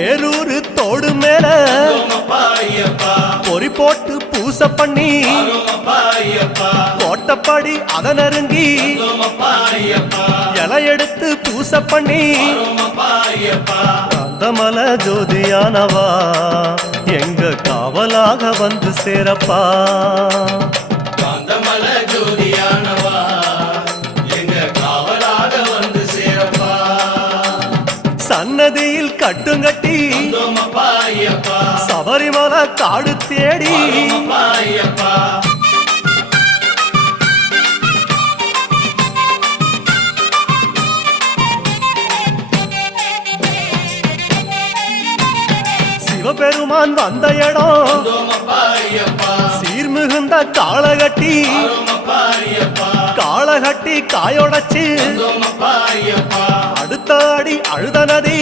பேரூரு தோடு மேல பொறி போட்டு பூச பண்ணி கோட்டப்படி அத நெருங்கி இலை எடுத்து பூச பண்ணி காந்தமல ஜோதியானவா எங்க காவலாக வந்து சேரப்பா. காந்தமல ஜோதியானவா எங்க காவலாக வந்து சேரப்பா. சன்னதியில் கட்டுங்கட்டி சபரிமலை காடு தேடி சிவபெருமான் வந்த இடம் சீர்மிகுந்த காளகட்டி காளகட்டி காயோடச்சு அடுத்த அடி அழுத நதி